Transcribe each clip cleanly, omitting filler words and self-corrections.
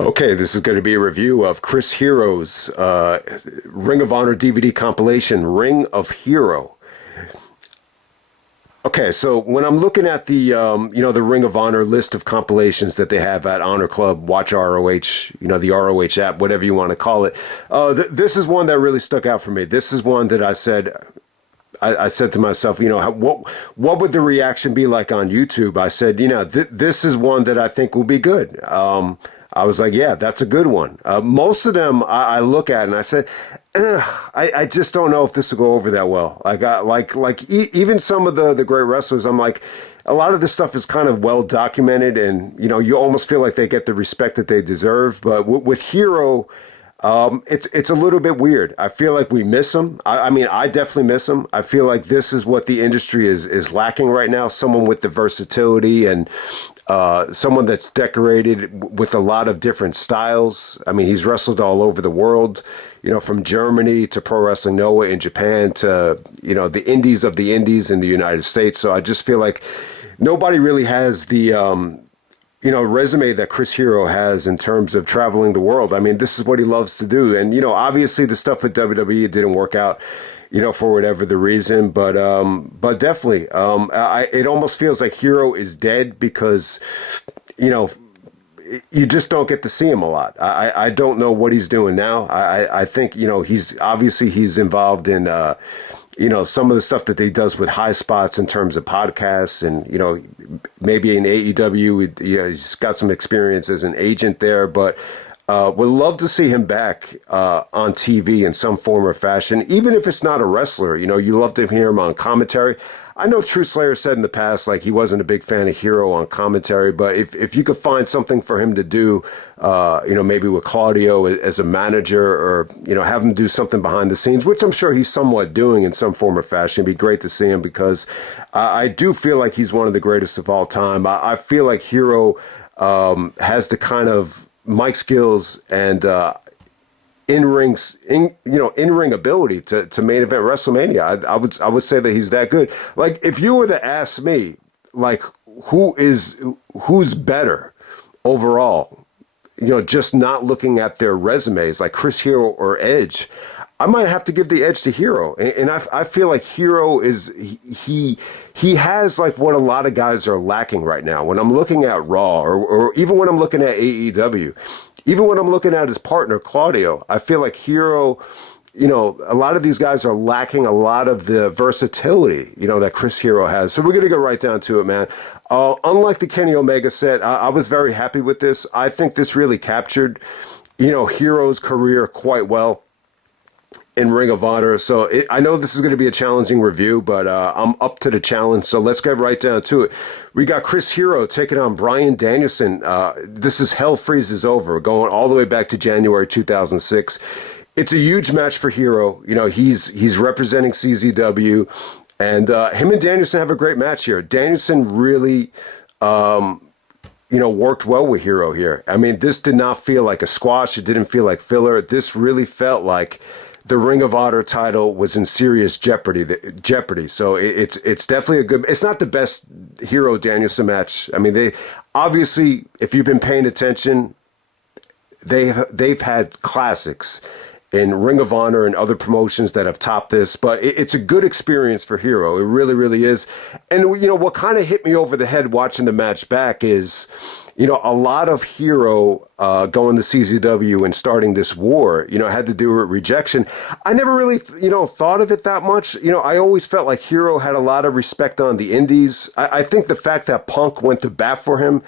Okay, this is going to be a review of Chris Hero's Ring of Honor DVD compilation, Ring of Hero. Okay, so when I'm looking at the Ring of Honor list of compilations that they have at Honor Club, Watch ROH, the ROH app, whatever you want to call it, this is one that really stuck out for me. This is one that I said to myself, what would the reaction be like on YouTube? I said, this is one that I think will be good. I was like, yeah, that's a good one. Most of them I look at and I said, I just don't know if this will go over that well. Even some of the great wrestlers, I'm like, a lot of this stuff is kind of well documented, and you almost feel like they get the respect that they deserve. But with Hero, it's a little bit weird. I feel like we miss him. I mean, I definitely miss him. I feel like this is what the industry is lacking right now. Someone with the versatility and someone that's decorated with a lot of different styles. I mean, he's wrestled all over the world, from Germany to Pro Wrestling Noah in Japan to, the indies of the indies in the United States. So I just feel like nobody really has the, resume that Chris Hero has in terms of traveling the world. I mean, this is what he loves to do. And, obviously the stuff with WWE didn't work out, for whatever the reason, but definitely, it almost feels like Hero is dead because, you just don't get to see him a lot. I don't know what he's doing now. I think, he's involved in, some of the stuff that he does with High Spots in terms of podcasts and, maybe in AEW, he's got some experience as an agent there, but would love to see him back on TV in some form or fashion, even if it's not a wrestler. You love to hear him on commentary. I know True Slayer said in the past, like, he wasn't a big fan of Hero on commentary, but if you could find something for him to do, maybe with Claudio as a manager, or, have him do something behind the scenes, which I'm sure he's somewhat doing in some form or fashion, it'd be great to see him, because I do feel like he's one of the greatest of all time. I feel like Hero has the kind of mic skills and in-ring ability to main event WrestleMania. I would say that he's that good. Like, if you were to ask me, like, who's better overall, just not looking at their resumes, like Chris Hero or Edge, I might have to give the edge to Hero. And I feel like Hero he has like what a lot of guys are lacking right now. When I'm looking at Raw, or even when I'm looking at AEW, even when I'm looking at his partner, Claudio, I feel like Hero, a lot of these guys are lacking a lot of the versatility, that Chris Hero has. So we're going to go right down to it, man. Unlike the Kenny Omega set, I was very happy with this. I think this really captured, Hero's career quite well in Ring of Honor. So I know this is going to be a challenging review, but I'm up to the challenge. So let's get right down to it. We got Chris Hero taking on Bryan Danielson. This is Hell Freezes Over, going all the way back to January 2006. It's a huge match for Hero. He's representing CZW, and him and Danielson have a great match here. Danielson really, worked well with Hero here. I mean, this did not feel like a squash. It didn't feel like filler. This really felt like the Ring of Honor title was in serious jeopardy. So it's definitely a good. It's not the best Hero Danielson match. I mean, they obviously, if you've been paying attention, they've had classics in Ring of Honor and other promotions that have topped this, but it's a good experience for Hero. It really, really is. And, what kind of hit me over the head watching the match back is, a lot of Hero going to CZW and starting this war, had to do with rejection. I never really, thought of it that much. I always felt like Hero had a lot of respect on the indies. I think the fact that Punk went to bat for him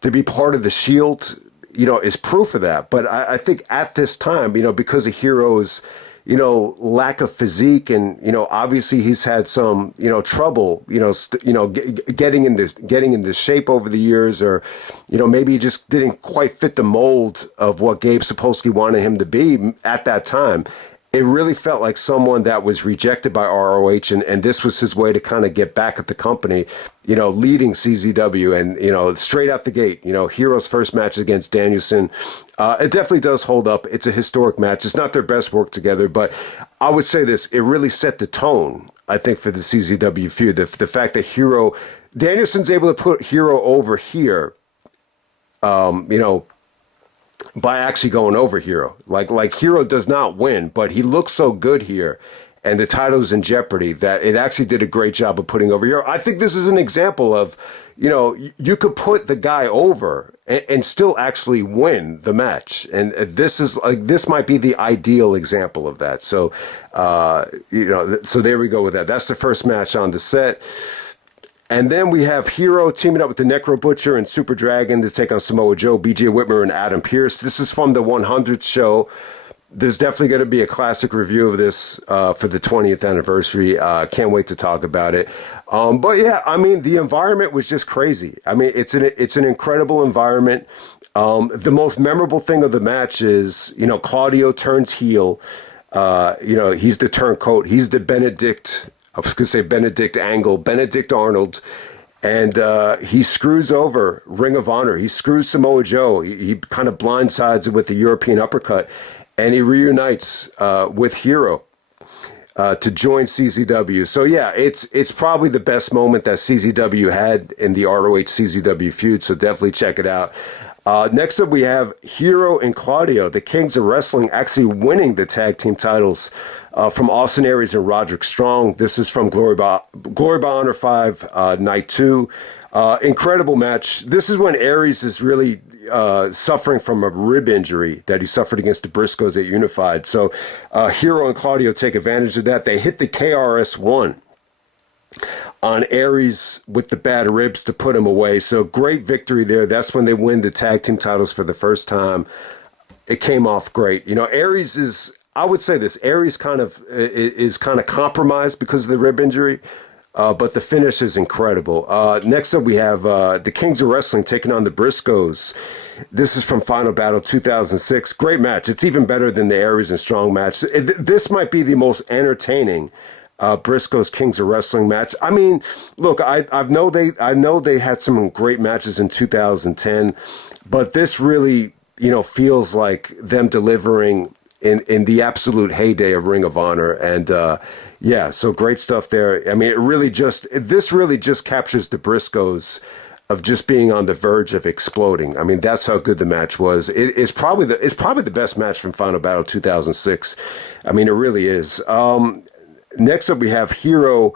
to be part of the Shield, is proof of that. But I think at this time, because of Hero's, lack of physique, and obviously he's had some trouble getting into shape over the years, or maybe he just didn't quite fit the mold of what Gabe Sapolsky wanted him to be at that time. It really felt like someone that was rejected by ROH, and this was his way to kind of get back at the company, leading CZW, and, straight out the gate, Hero's first match against Danielson. It definitely does hold up. It's a historic match. It's not their best work together, but I would say this, it really set the tone, I think, for the CZW feud. The fact that Danielson's able to put Hero over here, by actually going over Hero. Like Hero does not win, but he looks so good here, and the title's in jeopardy that it actually did a great job of putting over Hero. I think this is an example of, you could put the guy over and still actually win the match, and this might be the ideal example of that. So, so there we go with that. That's the first match on the set. And then we have Hero teaming up with the Necro Butcher and Super Dragon to take on Samoa Joe, BJ Whitmer, and Adam Pearce. This is from the 100th show. There's definitely going to be a classic review of this for the 20th anniversary. Can't wait to talk about it. But yeah, I mean, the environment was just crazy. I mean, it's an incredible environment. The most memorable thing of the match is, Claudio turns heel. He's the turncoat. He's the Benedict. I was going to say Benedict Angle, Benedict Arnold, and he screws over Ring of Honor. He screws Samoa Joe. He kind of blindsides it with the European uppercut, and he reunites with Hero to join CZW. So yeah, it's probably the best moment that CZW had in the ROH CZW feud. So definitely check it out. Next up, we have Hero and Claudio, the Kings of Wrestling, actually winning the tag team titles from Austin Aries and Roderick Strong. This is from Glory by Honor 5, Night 2. Incredible match. This is when Aries is really suffering from a rib injury that he suffered against the Briscoes at Unified. So Hero and Claudio take advantage of that. They hit the KRS-1 on Aries with the bad ribs to put him away. So great victory there. That's when they win the tag team titles for the first time. It came off great. Aries is, I would say this, Aries is kind of compromised because of the rib injury, but the finish is incredible. Next up, we have the Kings of Wrestling taking on the Briscoes. This is from Final Battle 2006. Great match. It's even better than the Aries and Strong match. This might be the most entertaining Briscoes Kings of Wrestling match. I mean, look, I know they had some great matches in 2010, but this really, feels like them delivering in the absolute heyday of Ring of Honor. And yeah, so great stuff there. I mean, this really just captures the Briscoes of just being on the verge of exploding. I mean, that's how good the match was. It's probably the best match from Final Battle 2006. I mean, it really is. Next up, we have Hero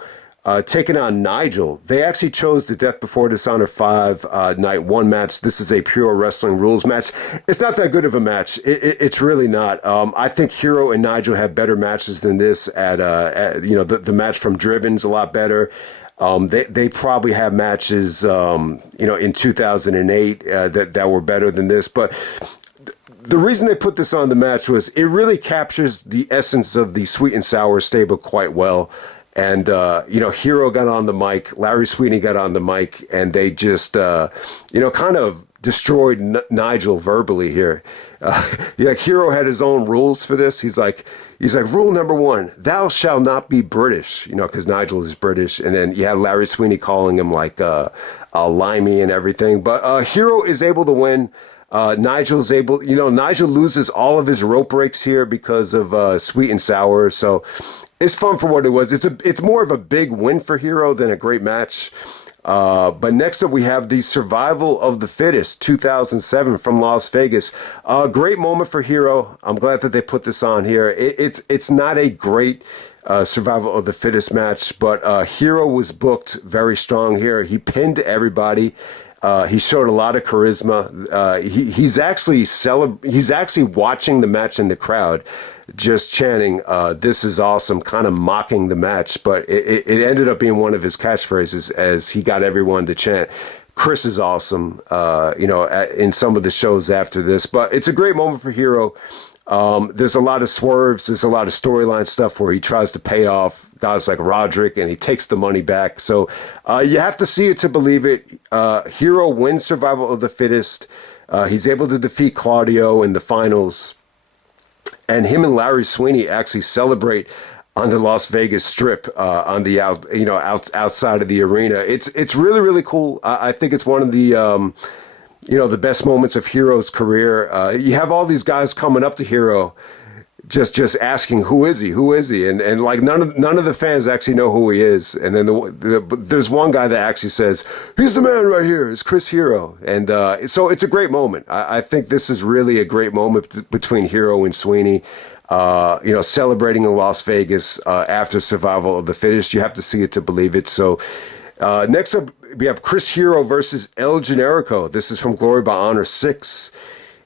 taking on Nigel. They actually chose the Death Before Dishonor 5 Night 1 match. This is a pure wrestling rules match. It's not that good of a match. It's really not. I think Hero and Nigel have better matches than this. The match from Driven's a lot better. They probably have matches, in 2008 that were better than this. But the reason they put this on the match was it really captures the essence of the Sweet and Sour stable quite well. And, Hero got on the mic, Larry Sweeney got on the mic, and they just, kind of destroyed Nigel verbally here. Hero had his own rules for this. He's like, rule number 1, thou shalt not be British, because Nigel is British. And then you had Larry Sweeney calling him like limey and everything. But Hero is able to win. Nigel loses all of his rope breaks here because of Sweet and Sour. So it's fun for what it was. It's more of a big win for Hero than a great match. But next up, we have the Survival of the Fittest 2007 from Las Vegas. Great moment for Hero. I'm glad that they put this on here. It's not a great Survival of the Fittest match, but Hero was booked very strong here. He pinned everybody. He showed a lot of charisma. He's actually watching the match in the crowd, just chanting, "This is awesome," kind of mocking the match. But it ended up being one of his catchphrases as he got everyone to chant, "Chris is awesome," in some of the shows after this. But it's a great moment for Hero. There's a lot of swerves. There's a lot of storyline stuff where he tries to pay off guys like Roderick and he takes the money back. So you have to see it to believe it. Hero wins Survival of the Fittest. He's able to defeat Claudio in the finals. And him and Larry Sweeney actually celebrate on the Las Vegas Strip on the outside of the arena. It's really, really cool. I think it's one of the the best moments of Hero's career. You have all these guys coming up to Hero just asking who is he, and like none of the fans actually know who he is, and then there's one guy that actually says he's the man right here, it's Chris Hero, and so it's a great moment. I think this is really a great moment between Hero and Sweeney. Celebrating in Las Vegas after survival of the fittest. You have to see it to believe it. So next up, we have Chris Hero versus El Generico. This is from Glory by Honor 6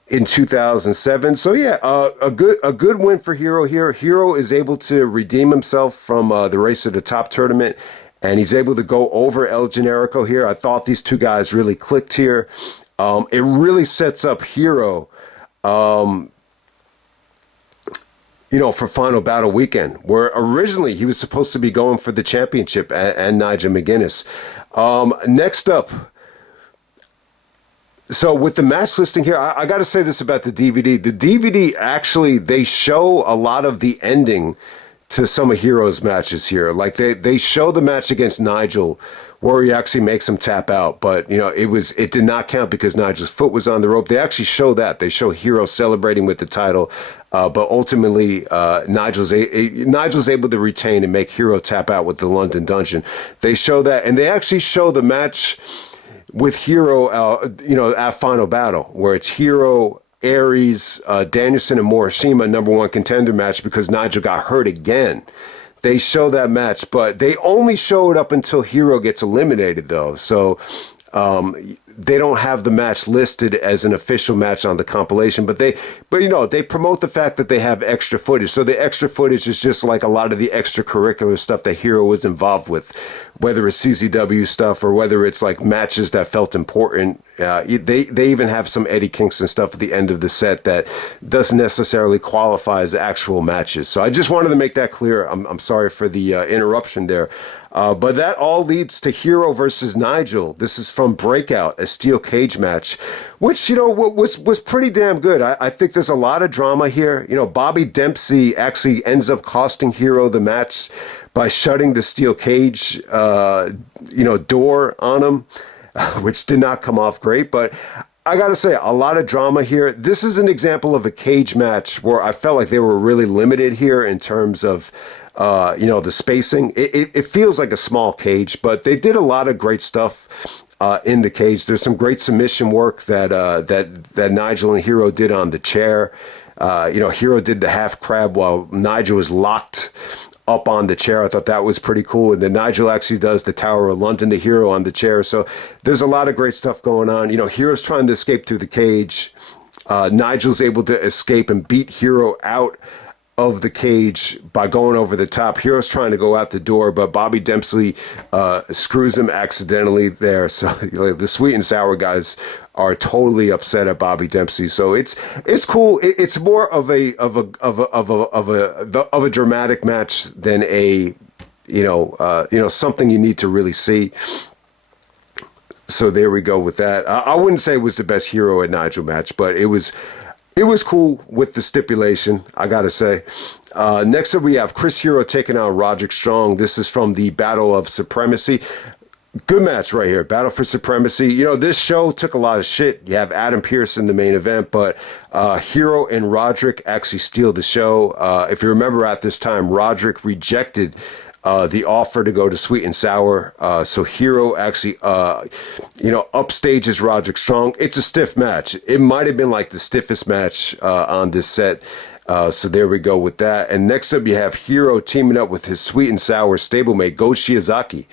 in 2007. So yeah, a good win for Hero here. Hero is able to redeem himself from the Race to the Top tournament, and he's able to go over El Generico here. I thought these two guys really clicked here. It really sets up Hero, for Final Battle weekend, where originally he was supposed to be going for the championship and Nigel McGuinness. Next up, so with the match listing here, I got to say this about the DVD. The DVD, actually, they show a lot of the ending to some of Hero's matches here. Like they show the match against Nigel where he actually makes him tap out, but it did not count because Nigel's foot was on the rope. They actually show that. They show Hero celebrating with the title, but ultimately Nigel's able to retain and make Hero tap out with the London Dungeon. They show that, and they actually show the match with Hero, at Final Battle, where it's Hero, Aries, Danielson, and Morishima #1 contender match because Nigel got hurt again. They show that match, but they only show it up until Hero gets eliminated, though. So they don't have the match listed as an official match on the compilation, but they promote the fact that they have extra footage. So the extra footage is just like a lot of the extracurricular stuff that Hero was involved with, whether it's CZW stuff or whether it's like matches that felt important. They even have some Eddie Kingston stuff at the end of the set that doesn't necessarily qualify as actual matches. So I just wanted to make that clear. I'm sorry for the interruption there. But that all leads to Hero versus Nigel. This is from Breakout, a steel cage match, which, was pretty damn good. I think there's a lot of drama here. Bobby Dempsey actually ends up costing Hero the match by shutting the steel cage, door on him, which did not come off great. But I got to say, a lot of drama here. This is an example of a cage match where I felt like they were really limited here in terms of the spacing. It feels like a small cage, but they did a lot of great stuff in the cage. There's some great submission work that Nigel and Hero did on the chair. Hero did the half crab while Nigel was locked up on the chair. I thought that was pretty cool. And then Nigel actually does the Tower of London to Hero on the chair. So there's a lot of great stuff going on. Hero's trying to escape through the cage. Nigel's able to escape and beat Hero out of the cage by going over the top. Hero's trying to go out the door, but Bobby Dempsey screws him accidentally there. So the Sweet and Sour guys are totally upset at Bobby Dempsey. So it's cool. It's more of a dramatic match than something you need to really see. So there we go with that. I wouldn't say it was the best Hero and Nigel match, but it was cool with the stipulation, I gotta say. Next up, we have Chris Hero taking on Roderick Strong. This is from the Battle of Supremacy. Good match right here. Battle for Supremacy. This show took a lot of shit. You have Adam Pearce in the main event, but Hero and Roderick actually steal the show. If you remember at this time, Roderick rejected the offer to go to Sweet and Sour. So Hero actually, upstages Roderick Strong. It's a stiff match. It might have been like the stiffest match on this set. So there we go with that. And next up, you have Hero teaming up with his Sweet and Sour stablemate, Go Shiozaki,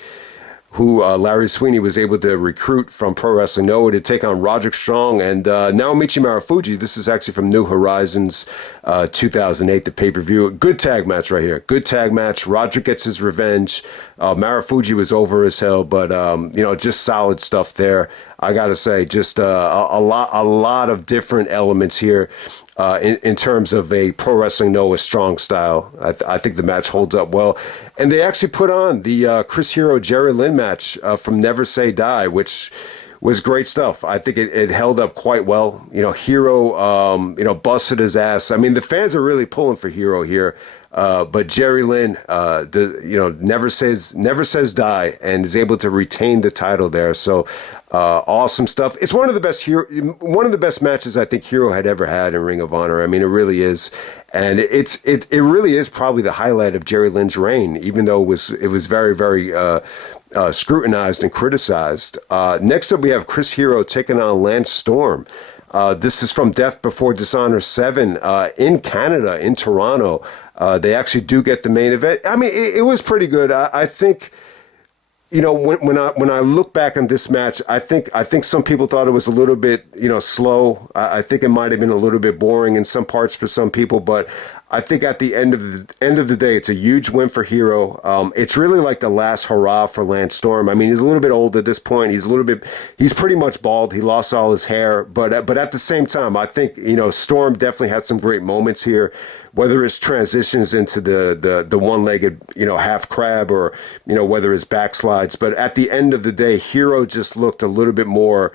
who Larry Sweeney was able to recruit from Pro Wrestling Noah to take on Roderick Strong and Naomichi Marufuji. This is actually from New Horizons 2008, the pay-per-view. Good tag match right here. Good tag match. Roderick gets his revenge. Marufuji was over as hell, but just solid stuff there. I gotta say, just a lot of different elements here. In terms of a Pro Wrestling Noah strong style. I think the match holds up well. And they actually put on the Chris Hero Jerry Lynn match from Never Say Die, which was great stuff. I think it held up quite well. Hero, busted his ass. I mean, the fans are really pulling for Hero here. But Jerry Lynn, never says die, and is able to retain the title there. So awesome stuff. It's one of the best matches I think Hero had ever had in Ring of Honor. I mean, it really is. And it really is probably the highlight of Jerry Lynn's reign, even though it was very, very scrutinized and criticized. Next up, we have Chris Hero taking on Lance Storm. This is from Death Before Dishonor 7 in Canada, in Toronto. They actually do get the main event. I mean, it was pretty good. I think, when I look back on this match, I think some people thought it was a little bit, slow. I think it might have been a little bit boring in some parts for some people, but I think at the end of the day, it's a huge win for Hero. It's really like the last hurrah for Lance Storm. I mean, he's a little bit old at this point. He's pretty much bald. He lost all his hair, but at the same time, I think Storm definitely had some great moments here. Whether it's transitions into the one-legged half crab, or whether it's backslides, but at the end of the day, Hero just looked a little bit more.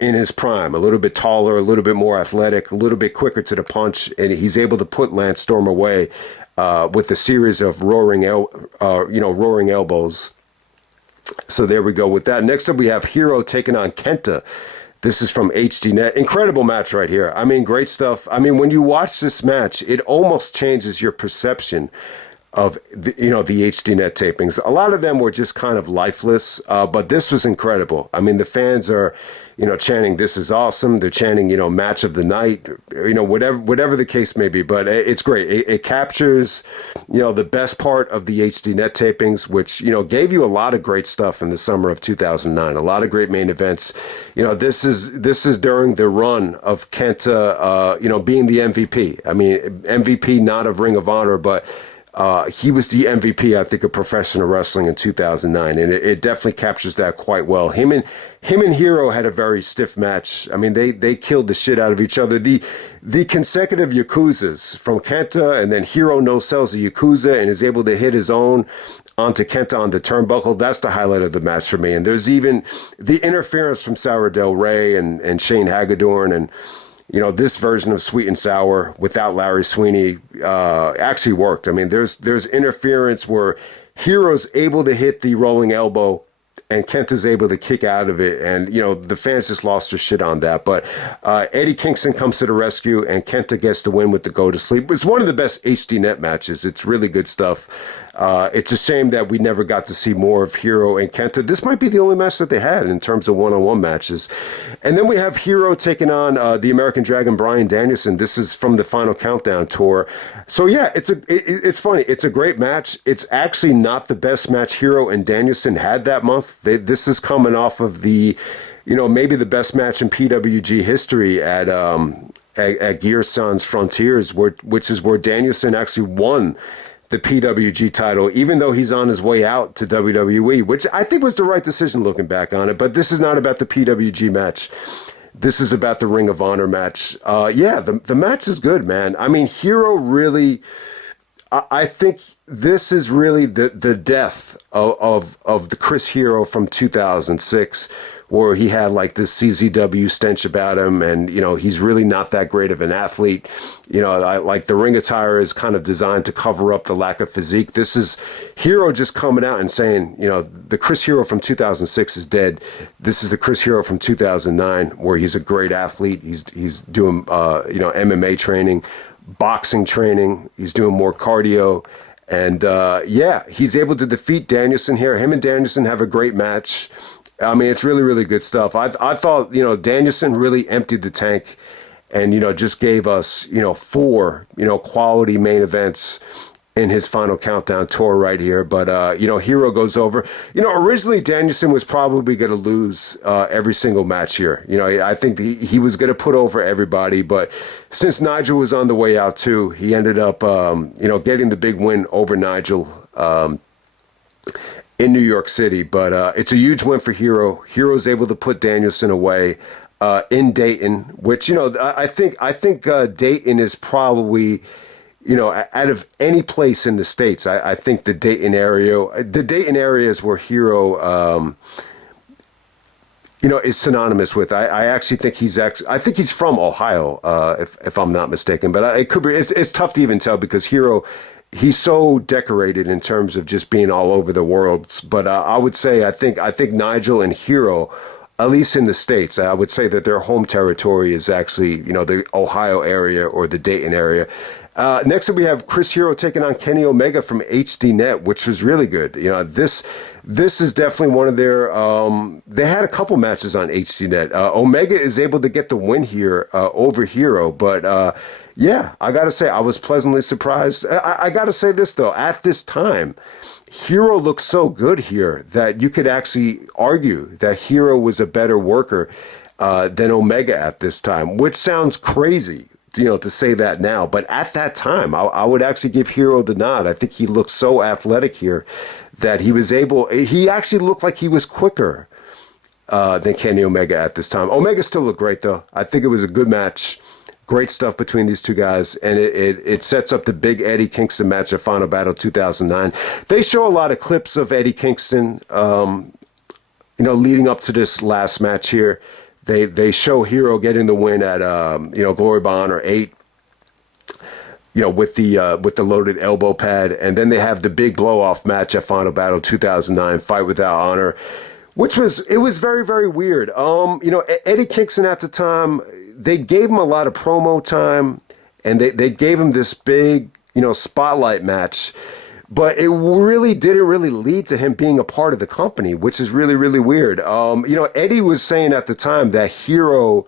In his prime, a little bit taller, a little bit more athletic, a little bit quicker to the punch, and he's able to put Lance Storm away with a series of roaring elbows. So there we go with that. Next up, we have Hero taking on Kenta. This is from HDNet. Incredible match right here. I mean, great stuff. I mean, when you watch this match, it almost changes your perception of the HDNet tapings. A lot of them were just kind of lifeless, but this was incredible. I mean, the fans are, chanting, "This is awesome." They're chanting, "Match of the night," whatever the case may be. But it's great. It captures, the best part of the HDNet tapings, which gave you a lot of great stuff in the summer of 2009. A lot of great main events. This is during the run of Kenta, being the MVP. I mean, MVP not of Ring of Honor, but he was the MVP, I think, of professional wrestling in 2009, and it definitely captures that quite well. Him and Hero had a very stiff match. I mean, they killed the shit out of each other. The consecutive Yakuzas from Kenta, and then Hero no-sells a Yakuza and is able to hit his own onto Kenta on the turnbuckle. That's the highlight of the match for me. And there's even the interference from Sour Del Rey and Shane Hagedorn, and this version of Sweet and Sour without Larry Sweeney actually worked. I mean, there's interference where Hero's able to hit the rolling elbow and Kenta's able to kick out of it. And, the fans just lost their shit on that. But Eddie Kingston comes to the rescue, and Kenta gets the win with the go to sleep. It's one of the best HDNet matches. It's really good stuff. It's a shame that we never got to see more of Hero and Kenta. This might be the only match that they had in terms of one-on-one matches. And then we have Hero taking on the American Dragon, Bryan Danielson. This is from the Final Countdown tour. So yeah, it's funny. It's a great match. It's actually not the best match Hero and Danielson had that month. This is coming off of the, maybe the best match in PWG history at Gear Sans Frontiers, which is where Danielson actually won the PWG title, even though he's on his way out to WWE, which I think was the right decision looking back on it. But this is not about the PWG match. This is about the Ring of Honor match. The match is good, man. I mean, Hero really, I think this is really the death of the Chris Hero from 2006, where he had like this CZW stench about him, and he's really not that great of an athlete. Like the ring attire is kind of designed to cover up the lack of physique. This is Hero just coming out and saying, the Chris Hero from 2006 is dead. This is the Chris Hero from 2009, where he's a great athlete. He's doing MMA training, boxing training. He's doing more cardio. And he's able to defeat Danielson here. Him and Danielson have a great match. I mean, it's really, really good stuff. I thought, Danielson really emptied the tank and, just gave us, 4, quality main events in his Final Countdown tour right here. But, Hero goes over. Originally Danielson was probably going to lose every single match here. I think he was going to put over everybody. But since Nigel was on the way out too, he ended up, getting the big win over Nigel in New York City. But it's a huge win for Hero. Hero's able to put Danielson away in Dayton, which, I think Dayton is probably, out of any place in the States, I think the Dayton area is where Hero is synonymous with. I actually think I think he's from Ohio, if I'm not mistaken. But it could be. It's tough to even tell because Hero, he's so decorated in terms of just being all over the world. But I would say I think Nigel and Hero, at least in the States, I would say that their home territory is actually the Ohio area or the Dayton area. Next up, we have Chris Hero taking on Kenny Omega from HDNet, which was really good. This is definitely one of their. They had a couple matches on HDNet. Omega is able to get the win here over Hero, but yeah, I gotta say I was pleasantly surprised. I gotta say this though, at this time, Hero looked so good here that you could actually argue that Hero was a better worker than Omega at this time, which sounds crazy. To say that now, but at that time, I would actually give Hero the nod. I think he looked so athletic here that he actually looked like he was quicker than Kenny Omega at this time. Omega still looked great though. I think it was a good match. Great stuff between these two guys, and it sets up the big Eddie Kingston match at Final Battle 2009. They show a lot of clips of Eddie Kingston, leading up to this last match here. They show Hero getting the win at Glory by Honor 8, with the loaded elbow pad, and then they have the big blow off match at Final Battle 2009, Fight Without Honor, which was very, very weird. Eddie Kingston at the time, they gave him a lot of promo time, and they gave him this big spotlight match. But it really didn't really lead to him being a part of the company, which is really, really weird. Eddie was saying at the time that Hero,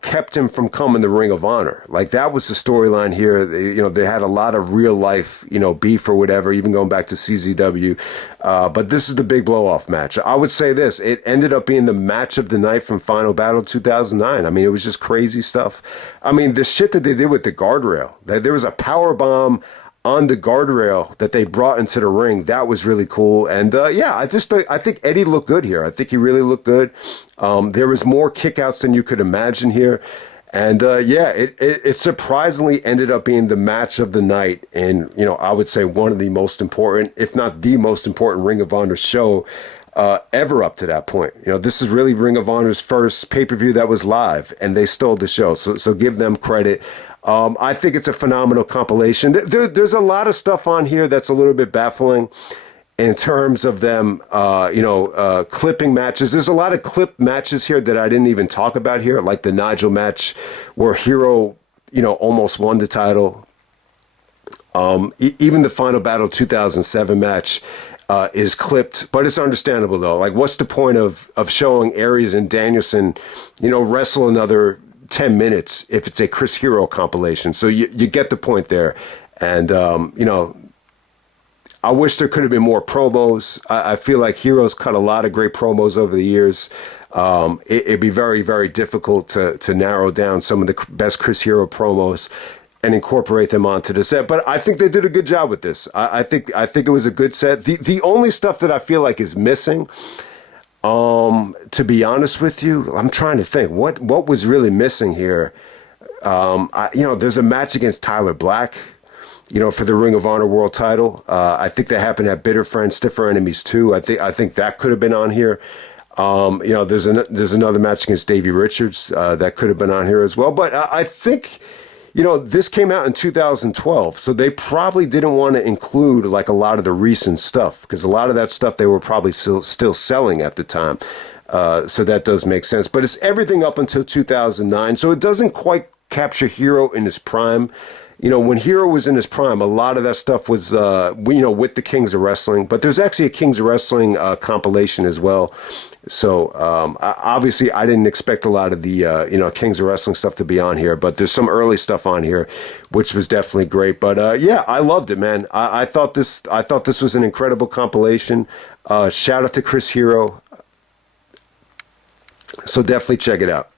kept him from coming to Ring of Honor. Like that was the storyline here. They had a lot of real life, beef or whatever, even going back to CZW. But this is the big blow off match. I would say this, it ended up being the match of the night from Final Battle 2009. I mean, it was just crazy stuff. I mean, the shit that they did with the guardrail, there was a power bomb on the guardrail that they brought into the ring. That was really cool. And I think Eddie looked good here. I think he really looked good. There was more kickouts than you could imagine here. And it surprisingly ended up being the match of the night. And, I would say one of the most important, if not the most important Ring of Honor show ever up to that point. This is really Ring of Honor's first pay-per-view that was live, and they stole the show. So give them credit. I think it's a phenomenal compilation. There's a lot of stuff on here that's a little bit baffling in terms of them, clipping matches. There's a lot of clip matches here that I didn't even talk about here, like the Nigel match where Hero, almost won the title. Even the Final Battle 2007 match is clipped, but it's understandable though. Like, what's the point of showing Aries and Danielson, wrestle another 10 minutes if it's a Chris Hero compilation? So you get the point there. And, I wish there could have been more promos. I feel like Hero's cut a lot of great promos over the years. It'd be very, very difficult to narrow down some of the best Chris Hero promos and incorporate them onto the set. But I think they did a good job with this. I think it was a good set. The only stuff that I feel like is missing, to be honest with you, I'm trying to think what was really missing here. There's a match against Tyler Black, for the Ring of Honor World Title. I think that happened at Bitter Friends, Stiffer Enemies 2. I think that could have been on here. There's another match against Davey Richards that could have been on here as well. But I think, this came out in 2012, so they probably didn't want to include like a lot of the recent stuff because a lot of that stuff they were probably still selling at the time. So that does make sense. But it's everything up until 2009, so it doesn't quite capture Hero in his prime. When Hero was in his prime, a lot of that stuff was, with the Kings of Wrestling. But there's actually a Kings of Wrestling compilation as well. So obviously, I didn't expect a lot of the, Kings of Wrestling stuff to be on here. But there's some early stuff on here, which was definitely great. But I loved it, man. I thought this was an incredible compilation. Shout out to Chris Hero. So definitely check it out.